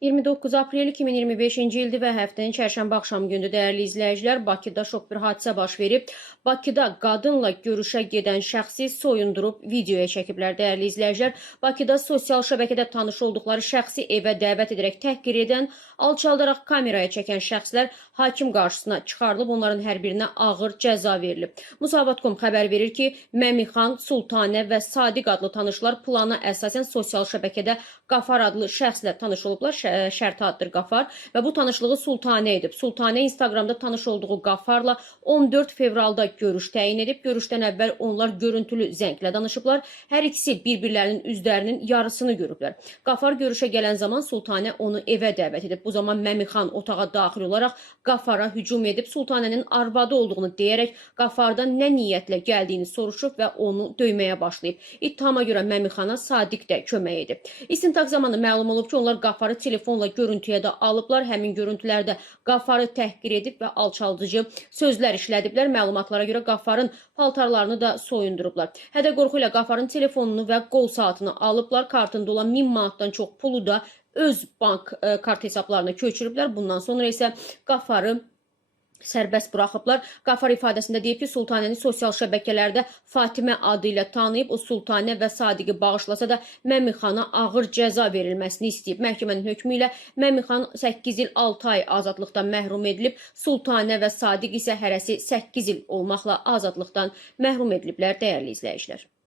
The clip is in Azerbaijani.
29 aprel 2025-ci ildir və həftənin çərşənbə axşam gündür, dəyərli izləyicilər. Bakıda şok bir hadisə baş verib. Bakıda qadınla görüşə gedən şəxsi soyundurub videoya çəkiblər, dəyərli izləyicilər. Bakıda sosial şəbəkədə tanış olduqları şəxsi evə dəvət edərək təhqir edən, alçaldaraq kameraya çəkən şəxslər hakim qarşısına çıxarılıb, onların hər birinə ağır cəza verilib. Musavat.com xəbər verir ki, Məmixan, Sultanə və Sadiq adlı tanışlar plana əsasən sosial şəbəkədə Qafar adlı şəxslə tanış olublar. Şərti addır Qafar və bu tanışlığı Sultanə edib. Sultanə Instagramda tanış olduğu Qafarla 14 fevralda görüş təyin edib. Görüşdən əvvəl onlar görüntülü zənglə danışıblar. Hər ikisi bir-birlərinin üzlərinin yarısını görüblər. Qafar görüşə gələn zaman Sultanə onu evə dəvət edib. Bu zaman Məmixan otağa daxil olaraq Qafara hücum edib. Sultanənin arvadı olduğunu deyərək Qafardan nə niyyətlə gəldiyini soruşub və onu döyməyə başlayıb. İttihama görə Məmixana Sadiq də kömək edib. İstintaq zamanı məlum olub ki, onlar Qafarı telefonla görüntüyə də alıblar. Həmin görüntülərdə Qafarı təhqir edib və alçaldıcı sözlər işlədiblər. Məlumatlara görə Qafarın paltarlarını da soyundurublar. Hədə qorxu ilə Qafarın telefonunu və qol saatını alıblar. Kartında olan 1000 manatdan çox pulu da öz bank kart hesablarına köçürüblər. Bundan sonra isə Qafarı sərbəst buraxıblar. Qafar ifadəsində deyib ki, Sultanəni sosial şəbəkələrdə Fatimə adı ilə tanıyıb. O Sultanə və Sadiqi bağışlasa da Məmixana ağır cəza verilməsini istəyib. Məhkəmənin hökmü ilə Məmixan 8 il 6 ay azadlıqdan məhrum edilib. Sultanə və Sadiq isə hərəsi 8 il olmaqla azadlıqdan məhrum ediliblər, dəyərli izləyicilər.